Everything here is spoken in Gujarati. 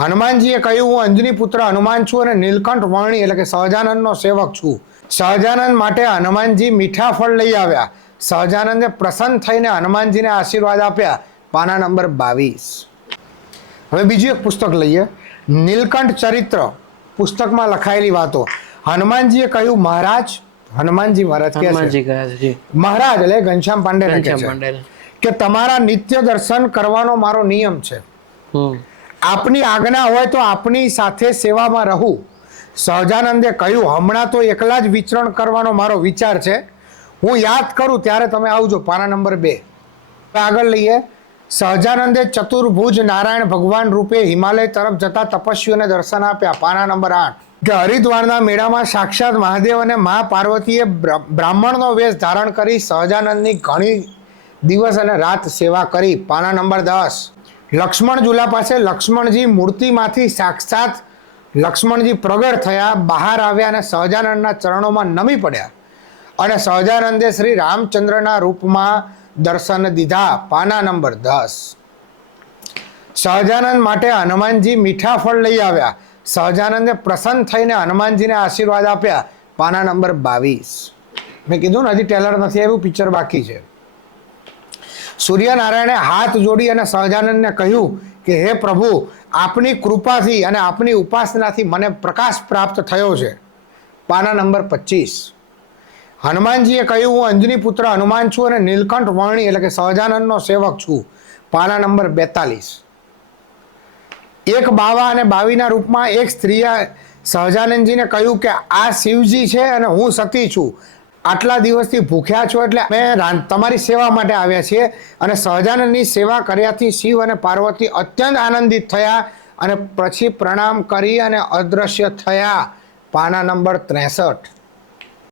હનુમાનજીએ કહ્યું, હું અંજની પુત્ર હનુમાન છું અને નીલકંઠ વર્ણી એટલે કે સહજાનંદનો સેવક છું. સહજાનંદ માટે હનુમાનજી મીઠા ફળ લઈ આવ્યા. સહજાનંદે પ્રસન્ન થઈને હનુમાનજીને આશીર્વાદ આપ્યા. પાના નંબર 22. હવે બીજું એક પુસ્તક લઈએ, નીલકંઠ ચરિત્ર. પુસ્તકમાં લખાયેલી વાતો. હનુમાનજીએ કહ્યું, મહારાજ, હનુમાનજી મહારાજ કે મહારાજ એટલે ઘનશ્યામ પાંડે કે તમારા નિત્ય દર્શન કરવાનો મારો નિયમ છે. આપની આજ્ઞા હોય તો આપની સાથે સેવામાં રહું. સહજાનંદે કહ્યું, હમણાં તો એકલા જ વિચરણ કરવાનો મારો વિચાર છે. હું યાદ કરું ત્યારે તમે આવજો. પાના નંબર 2. આગળ લઈએ. સહજાનંદે ચતુર્ભુજ નારાયણ ભગવાન રૂપે હિમાલય તરફ જતા તપસ્વીઓને દર્શન આપ્યા. પાના નંબર 8. કે હરિદ્વારના મેળામાં સાક્ષાત મહાદેવ અને મા પાર્વતીએ બ્રાહ્મણનો વેશ ધારણ કરી સહજાનંદની ઘણી દિવસ અને રાત સેવા કરી. પાના નંબર 10. લક્ષ્મણ ઝૂલા પાસે લક્ષ્મણજી મૂર્તિમાંથી સાક્ષાત લક્ષ્મણજી પ્રગટ થયા, બહાર આવ્યા અને સહજાનંદના ચરણોમાં નમી પડ્યા અને સહજાનંદે શ્રી રામચંદ્રના રૂપમાં દર્શન દીધા. પાના નંબર 10. સહજાનંદ માટે હનુમાનજી મીઠા ફળ લઈ આવ્યા. સહજાનંદે પ્રસન્ન થઈને હનુમાનજીને આશીર્વાદ આપ્યા. પાના નંબર 22. મેં કીધું ને હજી ટેલર નથી આવ્યું, પિક્ચર બાકી છે. સૂર્યનારાયણે હાથ જોડી અને સહજાનંદને કહ્યું કે હે પ્રભુ, આપની કૃપાથી અને આપની ઉપાસનાથી મને પ્રકાશ પ્રાપ્ત થયો છે. પાના નંબર 25. હનુમાનજીએ કહ્યું, હું અંજની પુત્ર હનુમાન છું અને નીલકંઠ વર્ણી એટલે કે સહજાનંદનો સેવક છું. પાના નંબર 42. એક બાવા અને બાવીના રૂપમાં એક સ્ત્રીએ સહજાનંદજીને કહ્યું કે આ શિવજી છે અને હું સતી છું. આટલા દિવસથી ભૂખ્યા છો એટલે અમે તમારી સેવા માટે આવ્યા છીએ. અને સહજાનંદની સેવા કર્યાથી શિવ અને પાર્વતી અત્યંત આનંદિત થયા અને પછી પ્રણામ કરી અને અદૃશ્ય થયા. પાના નંબર 63.